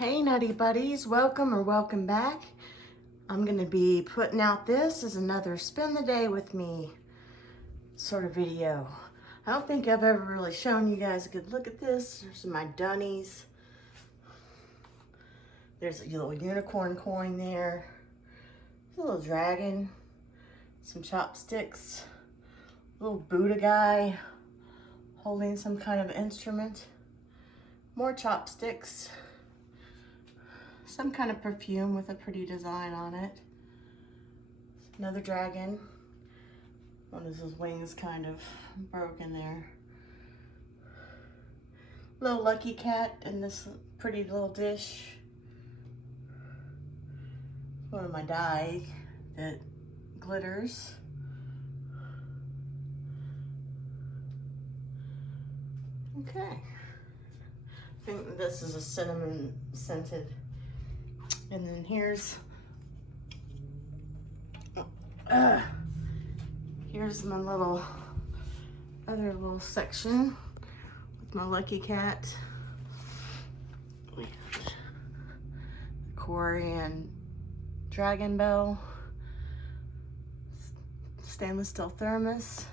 Hey Nutty Buddies, welcome back. I'm gonna be putting out this as another spend the day with me sort of video. I don't think I've ever really shown you guys a good look at this. There's my dunnies. There's a little unicorn coin there. There's a little dragon, some chopsticks, a little Buddha guy holding some kind of instrument, more chopsticks, some kind of perfume with a pretty design on it. Another dragon. One of his wings kind of broken there. Little lucky cat in this pretty little dish. One of my dye that glitters. Okay. I think this is a cinnamon scented. And then here's my other little section with my lucky cat. We have Corey and Dragon Bell, stainless steel thermos,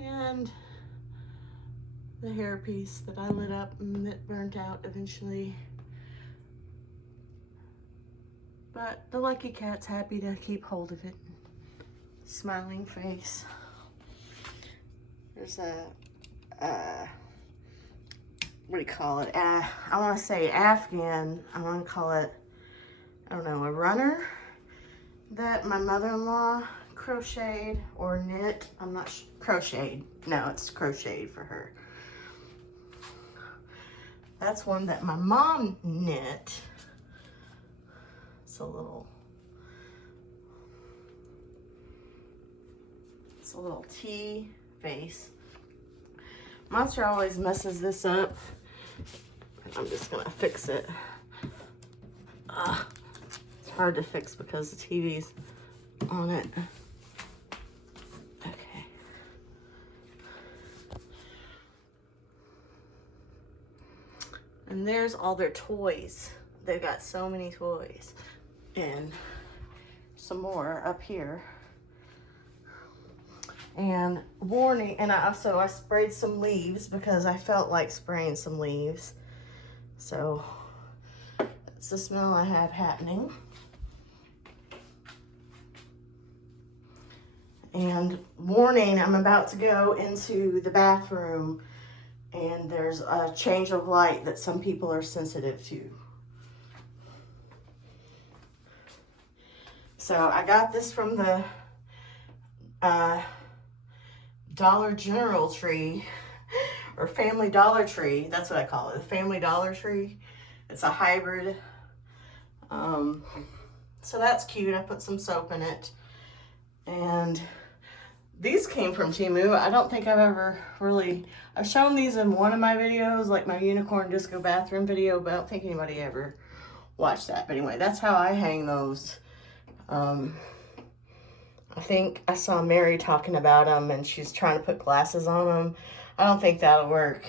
and the hairpiece that I lit up and that burnt out eventually. But the lucky cat's happy to keep hold of it. Smiling face. There's a, what do you call it? I want to say Afghan. I want to call it, I don't know, a runner that my mother-in-law crocheted or knit. I'm not sure. Crocheted. No, it's crocheted for her. That's one that my mom knit. It's a little T face. Monster always messes this up. I'm just gonna fix it. It's hard to fix because the TV's on it. Okay. And there's all their toys. They've got so many toys. And some more up here. And warning, and I sprayed some leaves because I felt like spraying some leaves. So that's the smell I have happening. And warning, I'm about to go into the bathroom and there's a change of light that some people are sensitive to. So I got this from the Dollar General Tree, or Family Dollar Tree. That's what I call it, the Family Dollar Tree. It's a hybrid. So that's cute. I put some soap in it. And these came from Temu. I don't think I've shown these in one of my videos, like my unicorn disco bathroom video, but I don't think anybody ever watched that. But anyway, that's how I hang those. I think I saw Mary talking about them and she's trying to put glasses on them. I don't think that'll work.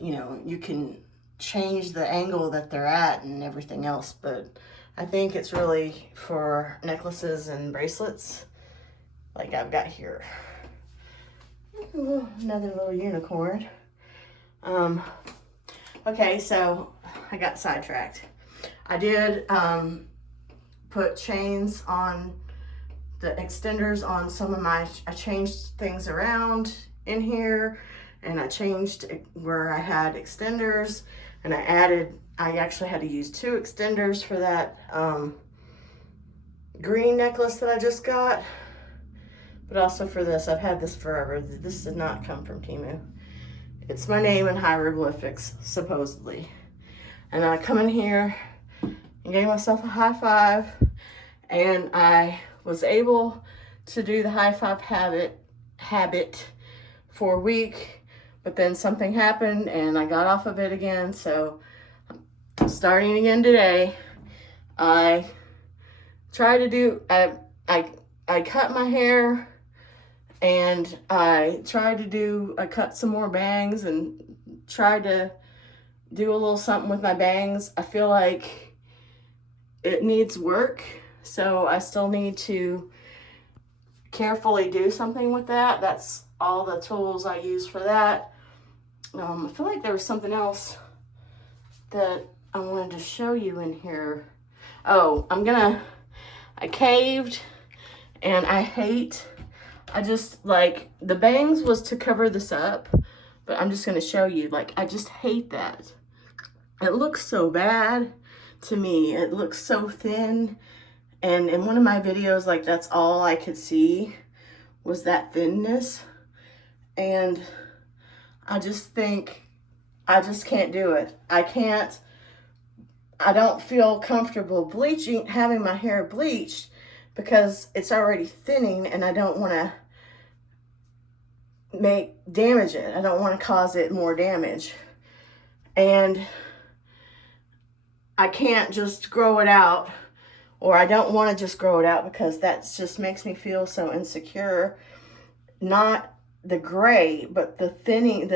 You know, you can change the angle that they're at and everything else, but I think it's really for necklaces and bracelets like I've got here. Ooh, another little unicorn. Okay, so I got sidetracked. I did put chains on the extenders on some of I changed things around in here, and I changed where I had extenders, and I actually had to use 2 extenders for that green necklace that I just got, but also for this. I've had this forever. This did not come from Temu. It's my name in hieroglyphics, supposedly. And I come in here and gave myself a high five, and I was able to do the high five habit for a week, but then something happened and I got off of it again. So starting again today, I try to do, I cut my hair and I cut some more bangs and tried to do a little something with my bangs. I feel like it needs work, so I still need to carefully do something with that. That's all the tools I use for that. I feel like there was something else that I wanted to show you in here. Oh, I caved, and I just, like, the bangs was to cover this up, but I'm just gonna show you, like, I just hate that. It looks so bad to me. It looks so thin. And in one of my videos, like, that's all I could see was that thinness. And I just think, I just can't do it. I don't feel comfortable having my hair bleached because it's already thinning, and I don't want to damage it. I don't want to cause it more damage. And I can't just grow it out, or I don't want to just grow it out because that just makes me feel so insecure. Not the gray, but the thinning,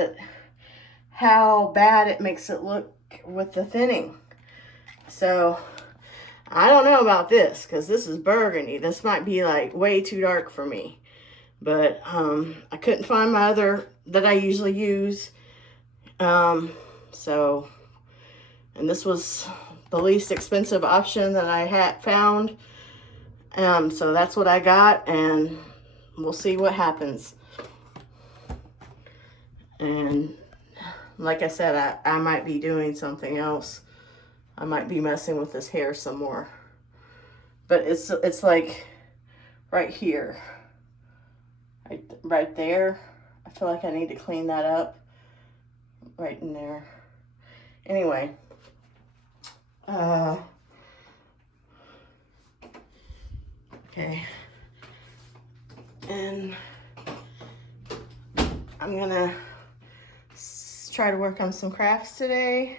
how bad it makes it look with the thinning. So I don't know about this because this is burgundy. This might be like way too dark for me. But I couldn't find my other that I usually use. And this was the least expensive option that I had found. So that's what I got, and we'll see what happens. And like I said, I might be doing something else. I might be messing with this hair some more. But it's like right here. Right there. I feel like I need to clean that up. Right in there. Anyway. Okay. And I'm gonna try to work on some crafts today.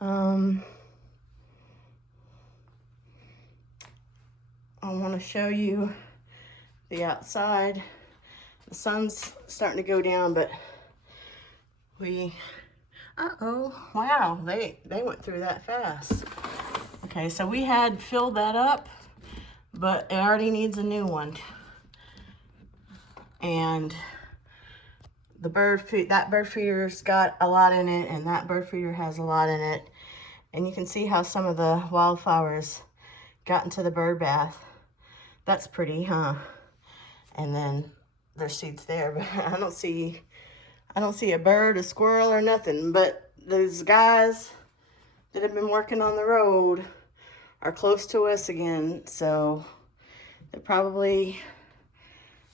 I want to show you the outside. The sun's starting to go down, but wow, they went through that fast. Okay, so we had filled that up, but it already needs a new one. And that bird feeder's got a lot in it, and that bird feeder has a lot in it. And you can see how some of the wildflowers got into the bird bath. That's pretty, huh? And then there's seeds there, but I don't see a bird, a squirrel, or nothing. But those guys that have been working on the road are close to us again, so they probably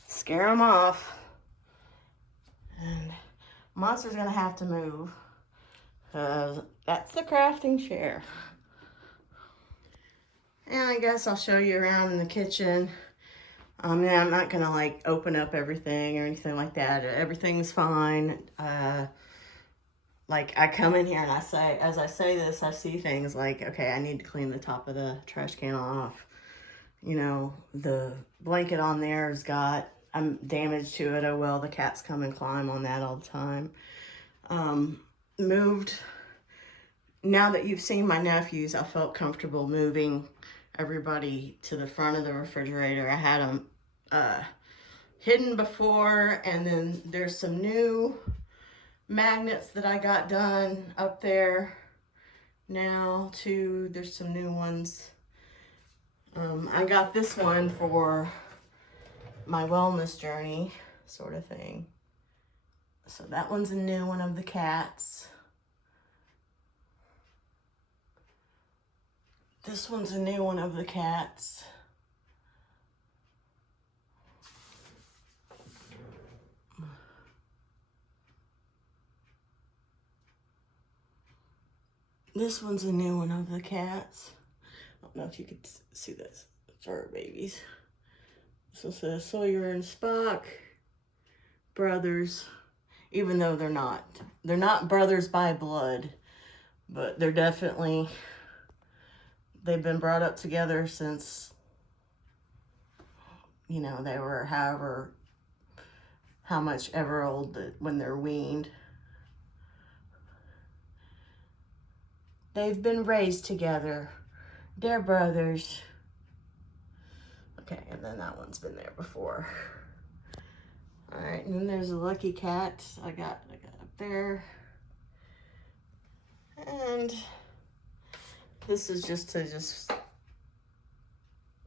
scare them off. And Monster's gonna have to move, because that's the crafting chair. And I guess I'll show you around in the kitchen. I'm not gonna like open up everything or anything like that. Everything's fine. Like, I come in here and as I say this, I see things like, okay, I need to clean the top of the trash can off. You know, the blanket on there has got damage to it. Oh well, the cats come and climb on that all the time. Moved. Now that you've seen my nephews, I felt comfortable moving everybody to the front of the refrigerator. I had them hidden before, and then there's some new magnets that I got done up there now too. There's some new ones. I got this one for my wellness journey sort of thing. So that one's a new one of the cats. This one's a new one of the cats. This one's a new one of the cats. I don't know if you could see this. Fur babies. So it says Sawyer and Spock, brothers, even though they're not. They're not brothers by blood, but they're definitely, they've been brought up together since, you know, they were how much ever old when they're weaned. They've been raised together. They're brothers. Okay, and then that one's been there before. All right, and then there's a lucky cat I got up there. And this is just to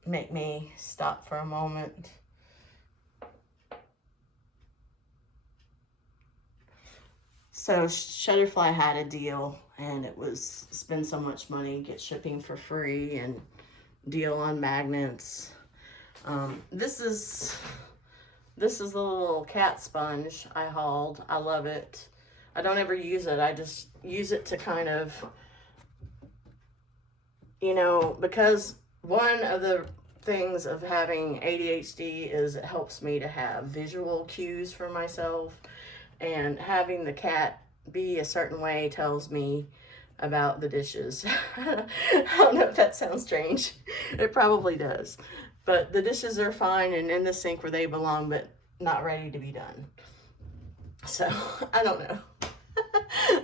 make me stop for a moment. So Shutterfly had a deal, and it was spend so much money, get shipping for free, and deal on magnets. This is a little cat sponge I hauled. I love it. I don't ever use it. I just use it to kind of, you know, because one of the things of having ADHD is it helps me to have visual cues for myself, and having the cat be a certain way tells me about the dishes. I don't know if that sounds strange. It probably does. But the dishes are fine and in the sink where they belong, but not ready to be done. So, I don't know.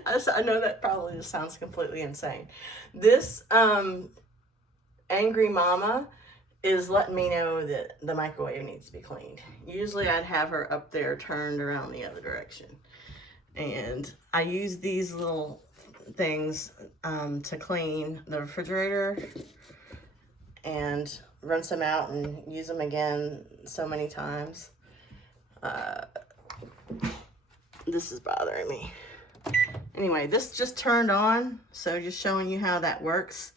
I know that probably just sounds completely insane. This angry mama is letting me know that the microwave needs to be cleaned. Usually I'd have her up there turned around the other direction. And I use these little things to clean the refrigerator and rinse them out and use them again so many times. This is bothering me. Anyway, this just turned on, so just showing you how that works.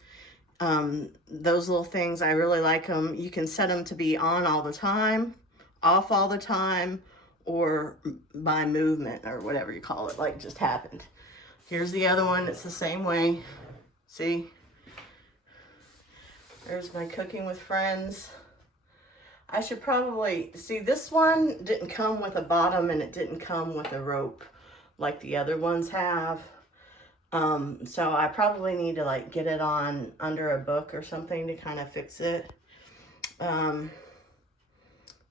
Those little things, I really like them. You can set them to be on all the time, off all the time, or by movement, or whatever you call it, like just happened. Here's the other one. It's the same way. See? There's my cooking with friends. I should probably, see, this one didn't come with a bottom, and it didn't come with a rope like the other ones have. So I probably need to like get it on under a book or something to kind of fix it.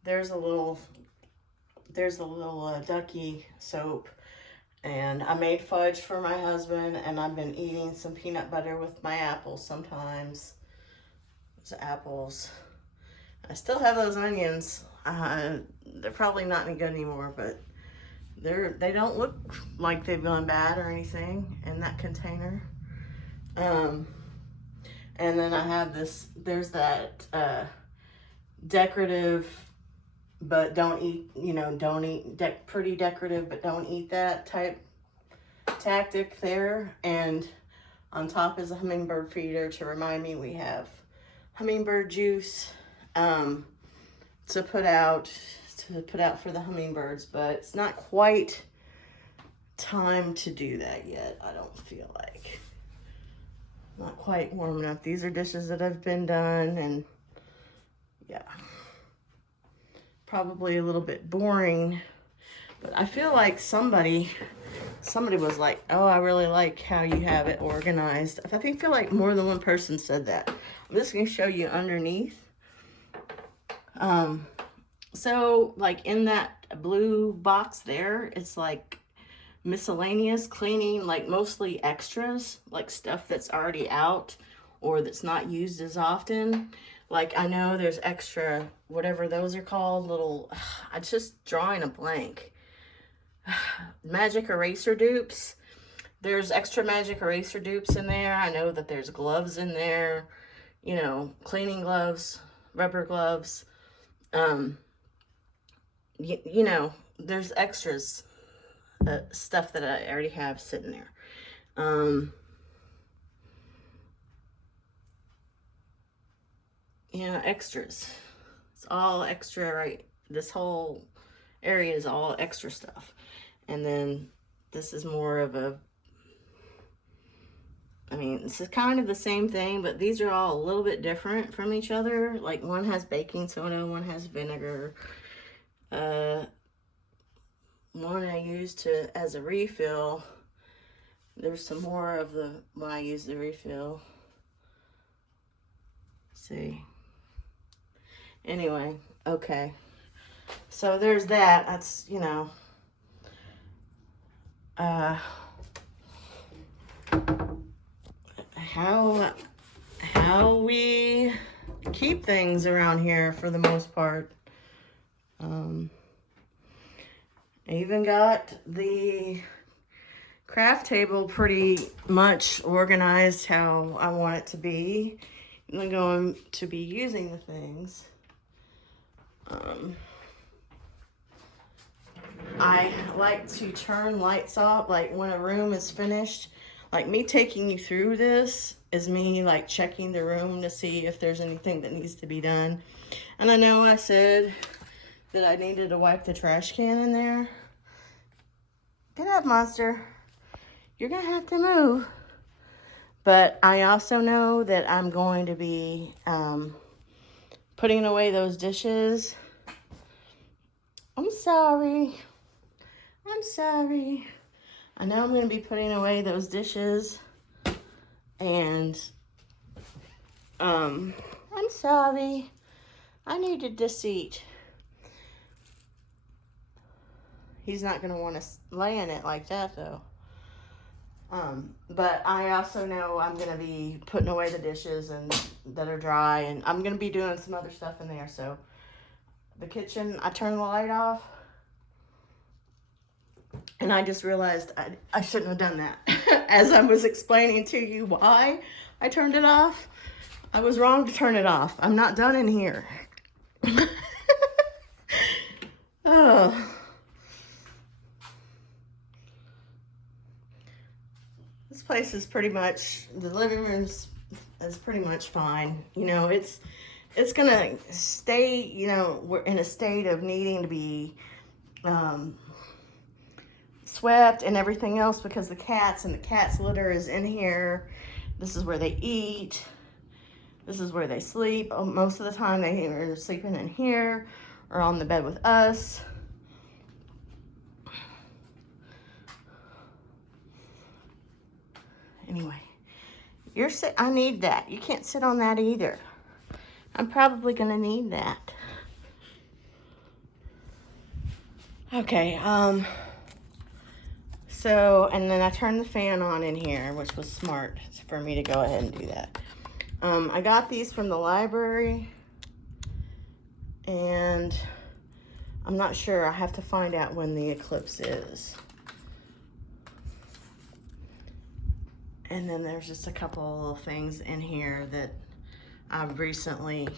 There's a little ducky soap, and I made fudge for my husband, and I've been eating some peanut butter with my apples sometimes. Those apples. I still have those onions. They're probably not any good anymore, but they don't look like they've gone bad or anything in that container. And then I have this, there's that decorative but don't eat, pretty decorative but don't eat that type tactic there. And on top is a hummingbird feeder to remind me we have hummingbird juice to put out for the hummingbirds, but it's not quite time to do that yet. I don't feel like, not quite warm enough. These are dishes that have been done, and yeah, probably a little bit boring, but I feel like somebody was like, oh, I really like how you have it organized. I feel like more than one person said that. I'm just going to show you underneath. So like in that blue box there, it's like miscellaneous cleaning, like mostly extras, like stuff that's already out or that's not used as often. Like I know there's extra, whatever those are called, little, I'm just drawing a blank. Magic eraser dupes. There's extra magic eraser dupes in there. I know that there's gloves in there, cleaning gloves, rubber gloves. There's extras, stuff that I already have sitting there. Extras. It's all extra, right? This whole area is all extra stuff. And then this is more of this is kind of the same thing, but these are all a little bit different from each other. Like one has baking soda, one has vinegar. One I used as a refill. There's some more of the one I use the refill. See. Anyway, okay. So there's that. That's, how we keep things around here for the most part. I even got the craft table pretty much organized how I want it to be. I'm going to be using the things. I like to turn lights off, like when a room is finished. Like me taking you through this is me like checking the room to see if there's anything that needs to be done. And I know I said that I needed to wipe the trash can in there. Get up, monster. You're gonna have to move. But I also know that I'm going to be putting away those dishes. I'm sorry. I'm sorry. I know I'm going to be putting away those dishes. And I'm sorry. I needed this seat. He's not going to want to lay in it like that though. But I also know I'm going to be putting away the dishes and that are dry, and I'm going to be doing some other stuff in there. So the kitchen, I turned the light off, and I just realized I shouldn't have done that. As I was explaining to you why I turned it off, I was wrong to turn it off. I'm not done in here. Oh. This place is pretty much, the living room is pretty much fine. You know, it's gonna stay, you know, we're in a state of needing to be swept and everything else because the cats and the cat's litter is in here. This is where they eat. This is where they sleep. Most of the time they are sleeping in here or on the bed with us. Anyway, I need that. You can't sit on that either. I'm probably gonna need that. Okay, so, and then I turned the fan on in here, which was smart for me to go ahead and do that. I got these from the library, and I'm not sure. I have to find out when the eclipse is. And then there's just a couple of things in here that I've recently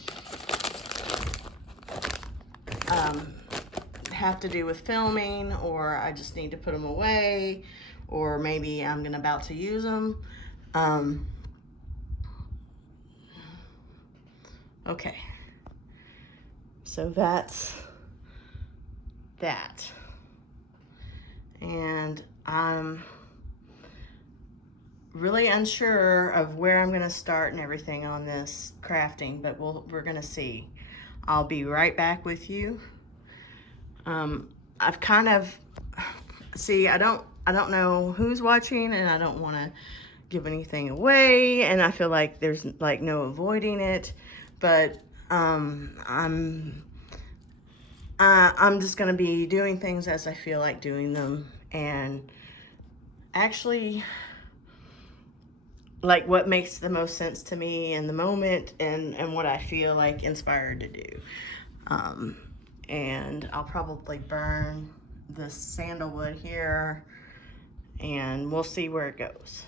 have to do with filming, or I just need to put them away, or maybe I'm about to use them. Okay. So that's that. And I'm really unsure of where I'm gonna start and everything on this crafting, but we're gonna see. I'll be right back with you. I've kind of, see, I don't know who's watching, and I don't want to give anything away, and I feel like there's like no avoiding it, but I'm just gonna be doing things as I feel like doing them, and actually like what makes the most sense to me in the moment, and what I feel like inspired to do. And I'll probably burn this sandalwood here, and we'll see where it goes.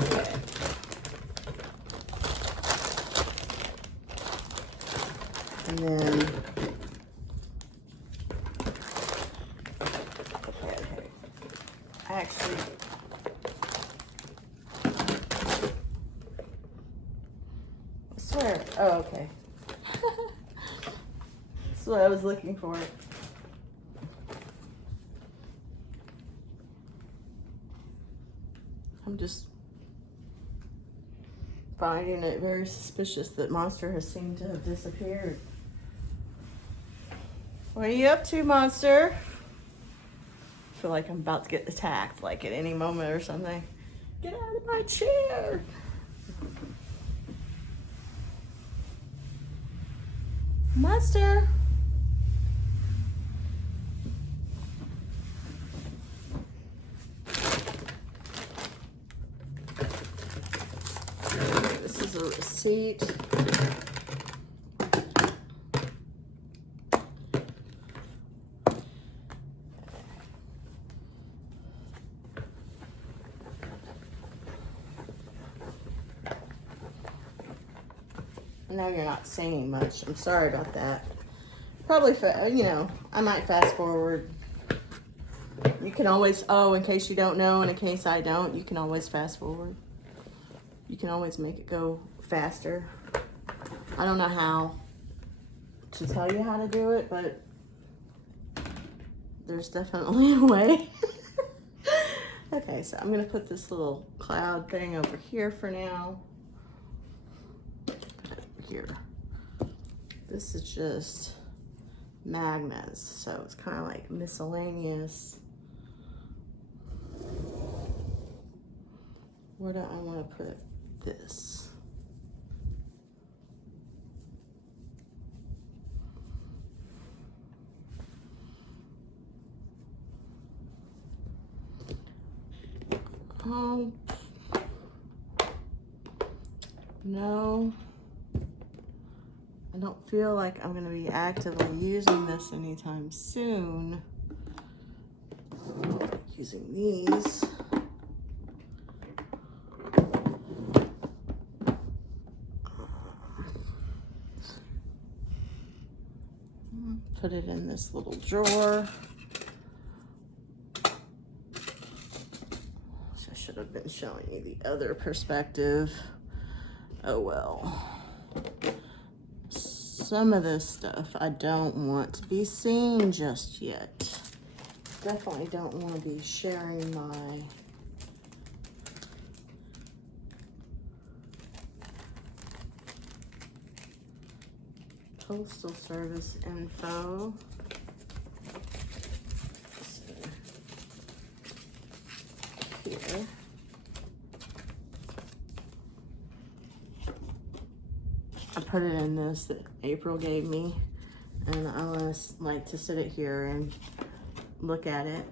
Okay. And then, okay. Actually, I swear, oh, okay. That's what I was looking for. I'm just finding it very suspicious that Monster has seemed to have disappeared. What are you up to, Monster? I feel like I'm about to get attacked, like at any moment or something. Get out of my chair. Monster. This is a receipt. I know you're not saying much. I'm sorry about that. Probably, you know, I might fast forward. You can always, oh, in case you don't know, and in case I don't, you can always fast forward. You can always make it go faster. I don't know how to tell you how to do it, but there's definitely a way. Okay, so I'm gonna put this little cloud thing over here for now. Here. This is just magnets, so it's kind of like miscellaneous. Where do I want to put this? No. I don't feel like I'm going to be actively using this anytime soon. Using these. Put it in this little drawer. So I should have been showing you the other perspective. Oh well. Some of this stuff I don't want to be seen just yet. Definitely don't want to be sharing my Postal Service info. So, here. I put it in this that April gave me, and I like to sit it here and look at it.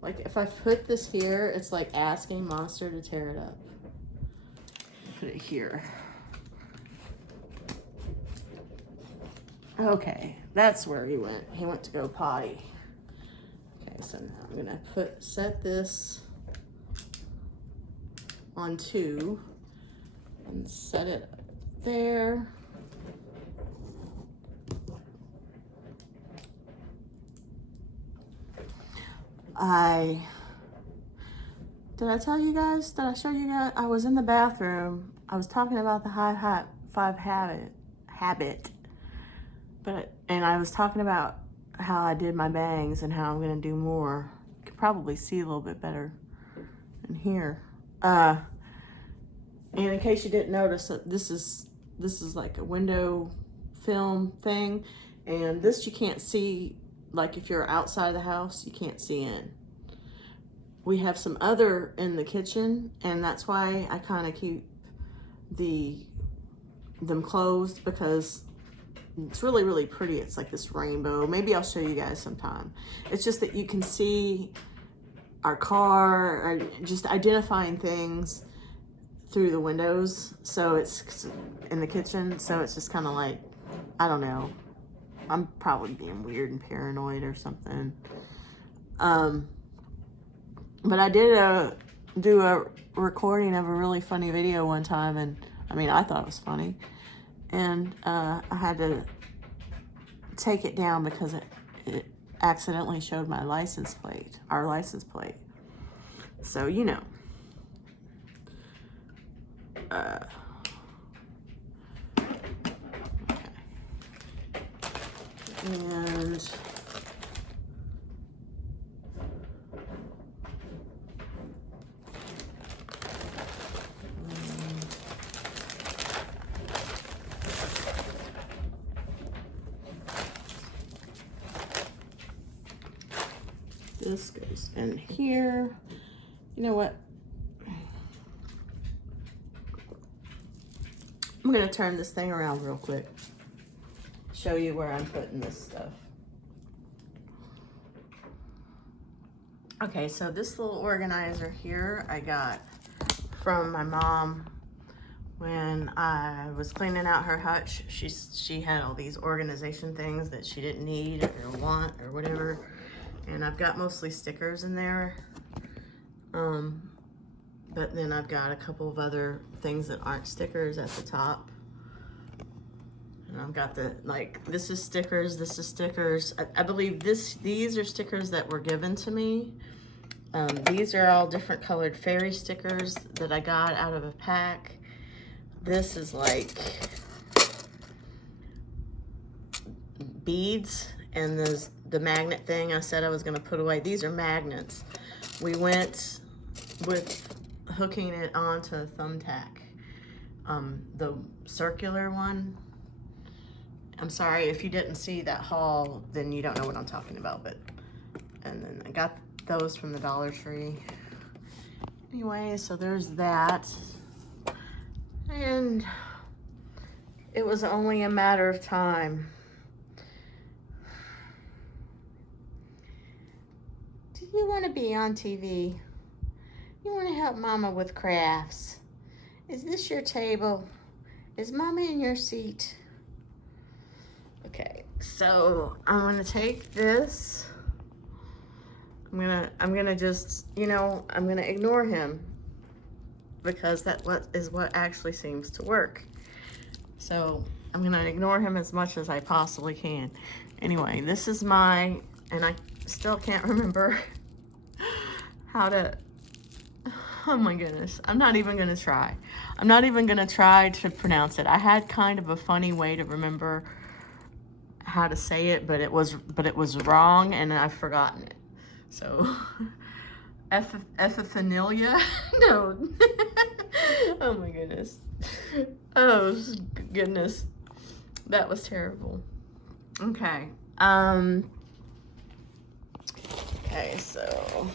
Like if I put this here, it's like asking Monster to tear it up. Put it here. Okay, that's where he went. He went to go potty. Okay, so now I'm gonna set this on 2 and set it there. Did I tell you guys? Did I show you guys? I was in the bathroom. I was talking about the high five habit. And I was talking about how I did my bangs and how I'm gonna do more. You can probably see a little bit better in here. And in case you didn't notice, this is like a window film thing, and this you can't see. Like if you're outside the house, you can't see in. We have some other in the kitchen, and that's why I kind of keep them closed, because it's really, really pretty. It's like this rainbow. Maybe I'll show you guys sometime. It's just that you can see our car, or just identifying things through the windows. So it's in the kitchen. So it's just kind of like, I don't know. I'm probably being weird and paranoid or something. But I did do a recording of a really funny video one time, and I mean, I thought it was funny. And I had to take it down because it accidentally showed my license plate, our license plate. So, you know. Okay. And this goes in here. You know what? I'm gonna turn this thing around real quick. show you where I'm putting this stuff. Okay, so this little organizer here I got from my mom when I was cleaning out her hutch. She had all these organization things that she didn't need or want or whatever, and I've got mostly stickers in there, but then I've got a couple of other things that aren't stickers at the top. And I've got the, like, this is stickers, this is stickers. I believe these are stickers that were given to me. These are all different colored fairy stickers that I got out of a pack. This is like beads, and the magnet thing I said I was gonna put away. These are magnets. We went with hooking it onto a thumbtack. The circular one. I'm sorry if you didn't see that haul, then you don't know what I'm talking about, but, and then I got those from the Dollar Tree. Anyway, so there's that. And it was only a matter of time. Do you want to be on TV? You want to help Mama with crafts? Is this your table? Is Mama in your seat? Okay, so I'm gonna take this. I'm gonna just, you know, I'm gonna ignore him because is what actually seems to work. So I'm gonna ignore him as much as I possibly can. Anyway, this is and I still can't remember how to, oh my goodness, I'm not even gonna try. I'm not even gonna try to pronounce it. I had kind of a funny way to remember how to say it, but it was wrong, and I've forgotten it. So, epiphenalia? No. Oh my goodness. Oh goodness. That was terrible. Okay. Okay, so.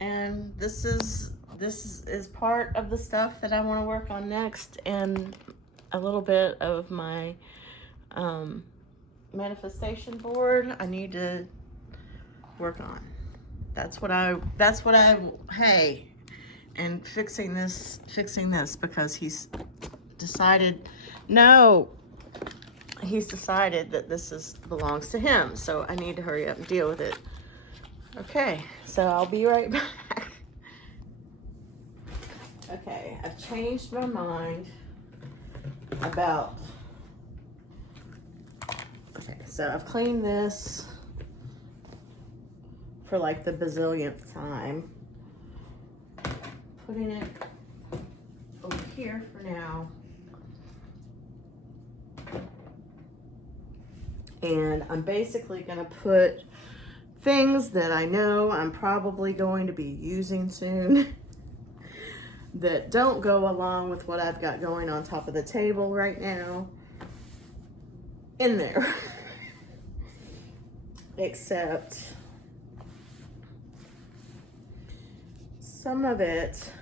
And this is part of the stuff that I want to work on next, and a little bit of my manifestation board I need to work on. Hey, and fixing this because he's decided that this belongs to him, so I need to hurry up and deal with it. Okay, so I'll be right back. Okay, I've changed my mind about, okay, so I've cleaned this for like the bazillionth time. Putting it over here for now. And I'm basically gonna put things that I know I'm probably going to be using soon that don't go along with what I've got going on top of the table right now in there. Except some of it,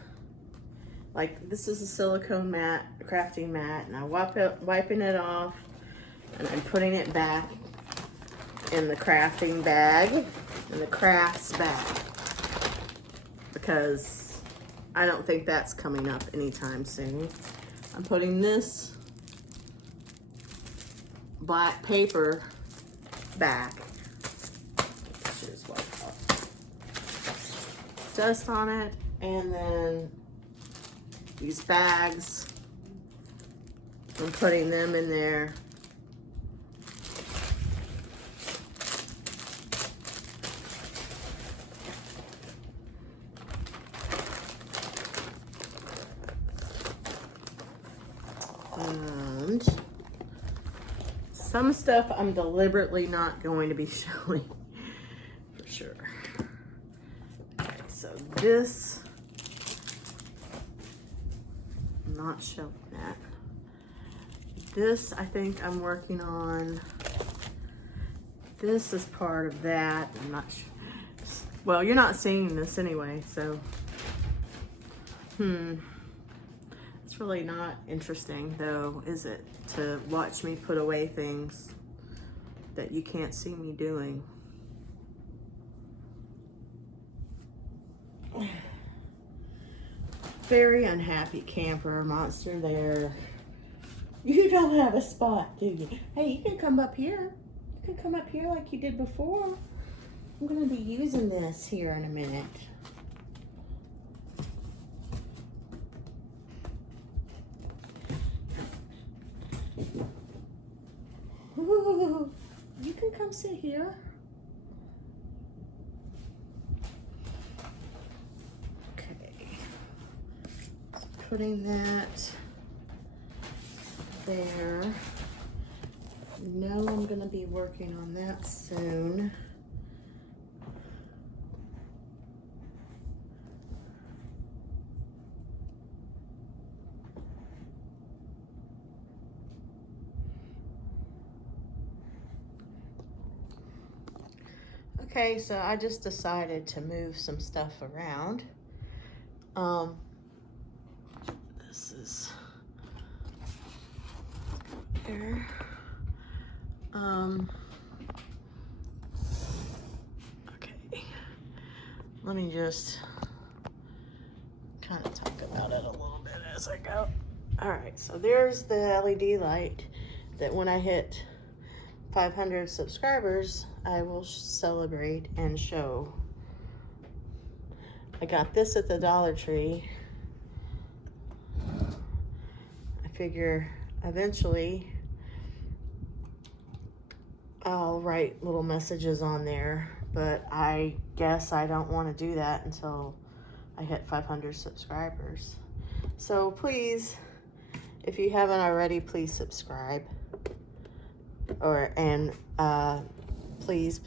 like this is a silicone mat, a crafting mat, and I'm wiping it off, and I'm putting it back in the crafting bag, in the crafts bag, because I don't think that's coming up anytime soon. I'm putting this black paper back, which is what dust on it, and then these bags, I'm putting them in there. And some stuff I'm deliberately not going to be showing for sure. Okay, so this, I'm not showing that. This I think I'm working on. This is part of that. I'm not sure. Well, you're not seeing this anyway, so It's really not interesting though, is it? To watch me put away things that you can't see me doing. Very unhappy camper monster there. You don't have a spot, do you? Hey, you can come up here. You can come up here like you did before. I'm gonna be using this here in a minute. Ooh, you can come sit here. Putting that there. Know I'm gonna be working on that soon. Okay, so I just decided to move some stuff around. This is there. Okay. Let me just kind of talk about it a little bit as I go. All right, so there's the LED light that when I hit 500 subscribers, I will celebrate and show. I got this at the Dollar Tree. I figure eventually I'll write little messages on there, but I guess I don't want to do that until I hit 500 subscribers. So please, if you haven't already, please subscribe. Please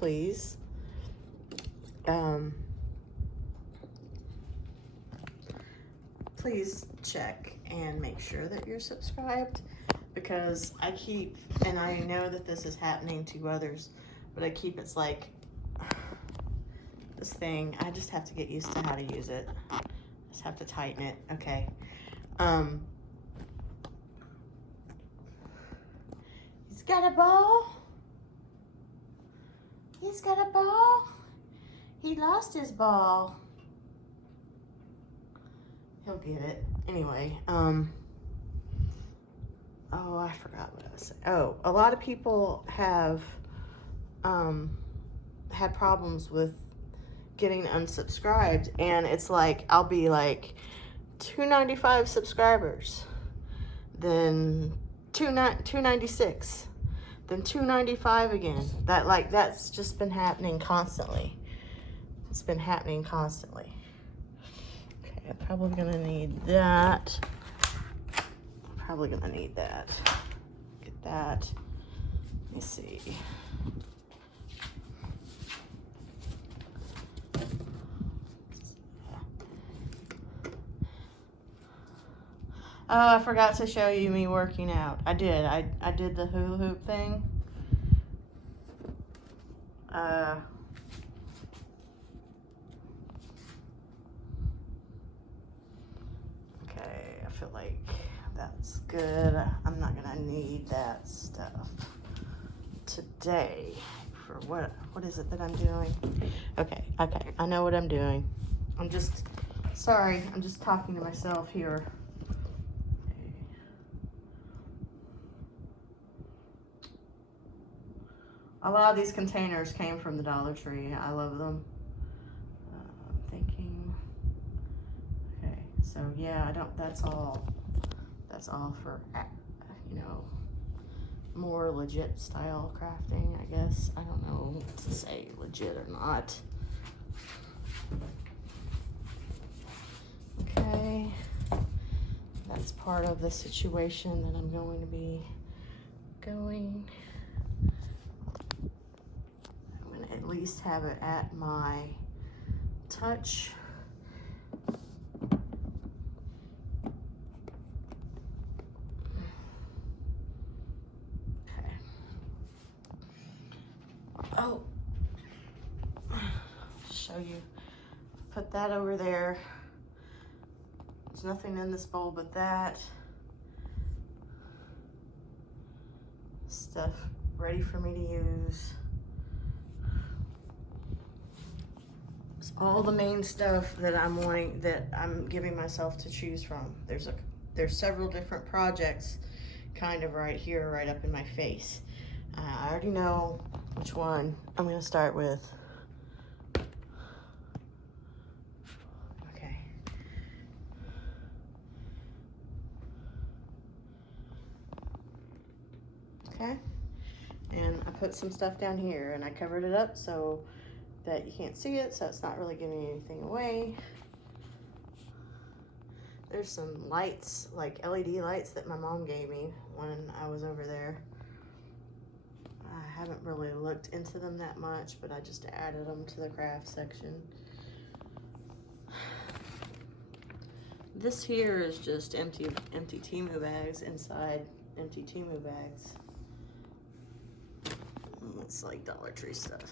please check and make sure that you're subscribed, because I keep, and I know that this is happening to others, but it's like this thing, I just have to get used to how to use it. I just have to tighten it. Okay. He's got a ball. He's got a ball. He lost his ball. He'll get it. Anyway, oh, I forgot what I was saying. Oh, a lot of people have had problems with getting unsubscribed, and it's like, I'll be like 295 subscribers, then 296, then 295 again. That's just been happening constantly. It's been happening constantly. Okay, I'm probably gonna need that. Get that. Let me see. Oh, I forgot to show you me working out. I did. I did the hula hoop thing. Okay, I feel like that's good. I'm not gonna need that stuff today. For what is it that I'm doing? Okay, I know what I'm doing. I'm just talking to myself here. A lot of these containers came from the Dollar Tree. I love them. I'm thinking, okay, so yeah, that's all for, you know, more legit style crafting, I guess. I don't know to say legit or not. Okay, that's part of the situation that I'm going to be going. At least have it at my touch. Okay. Oh, show you. Put that over there. There's nothing in this bowl but that. Stuff ready for me to use. It's all the main stuff that I'm giving myself to choose from. There's several different projects kind of right here, right up in my face. I already know which one I'm gonna start with. Okay. Okay. And I put some stuff down here and I covered it up so that you can't see it, so it's not really giving anything away. There's some lights, like LED lights that my mom gave me when I was over there. I haven't really looked into them that much, but I just added them to the craft section. This here is just empty Temu bags inside empty Temu bags. It's like Dollar Tree stuff.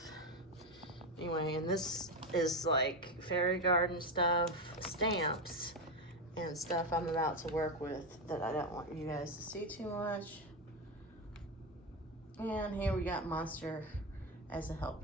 Anyway, and this is like fairy garden stuff, stamps, and stuff I'm about to work with that I don't want you guys to see too much. And here we got Monster as a helper.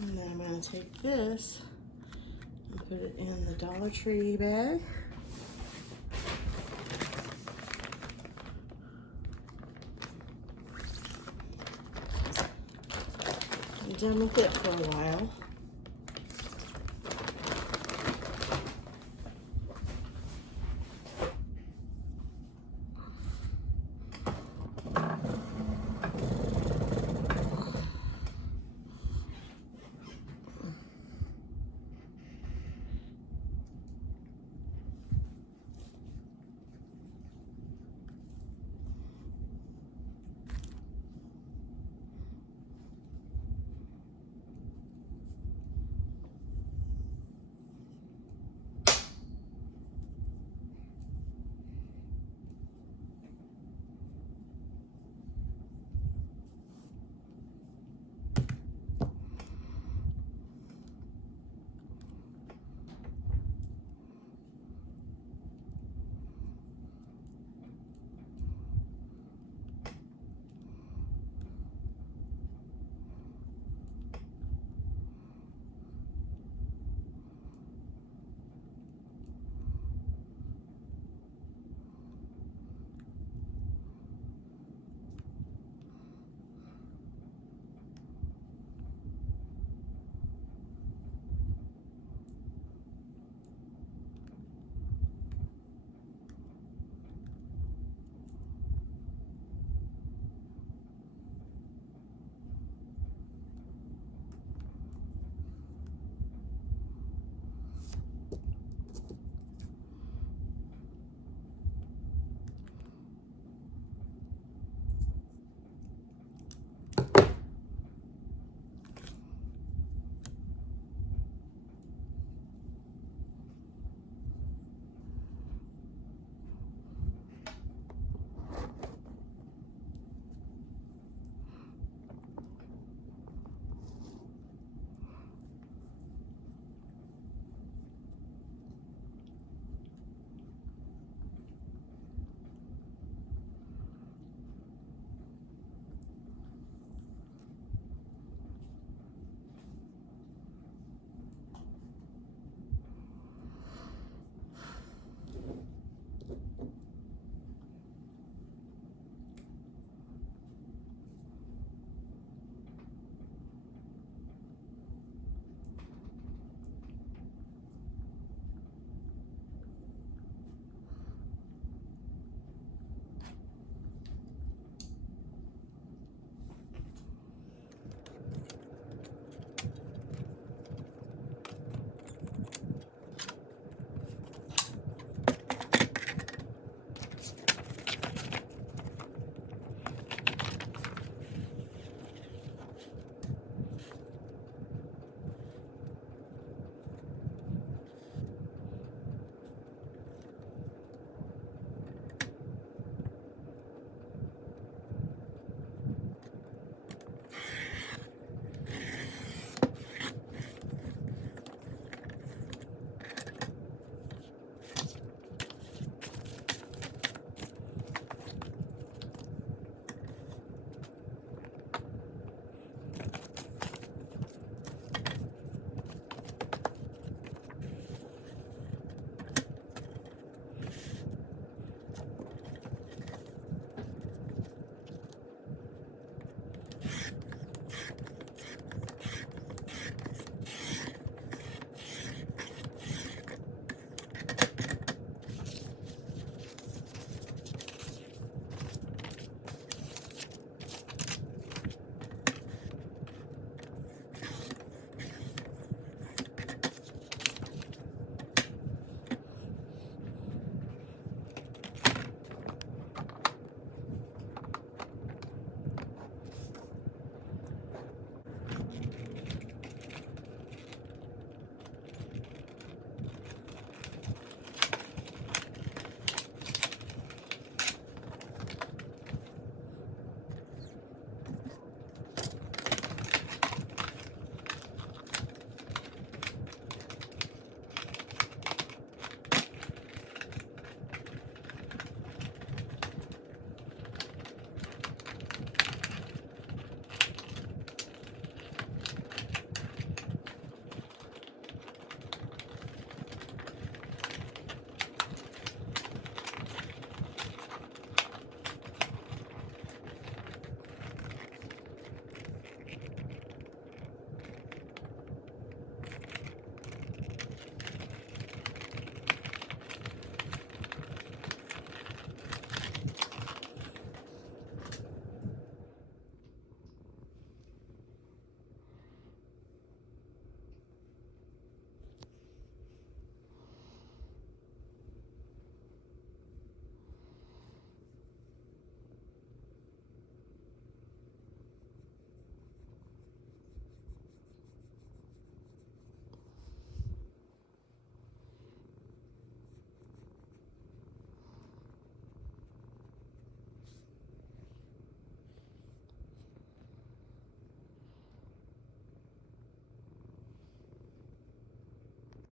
And then I'm going to take this and put it in the Dollar Tree bag. I'm done with it for a while.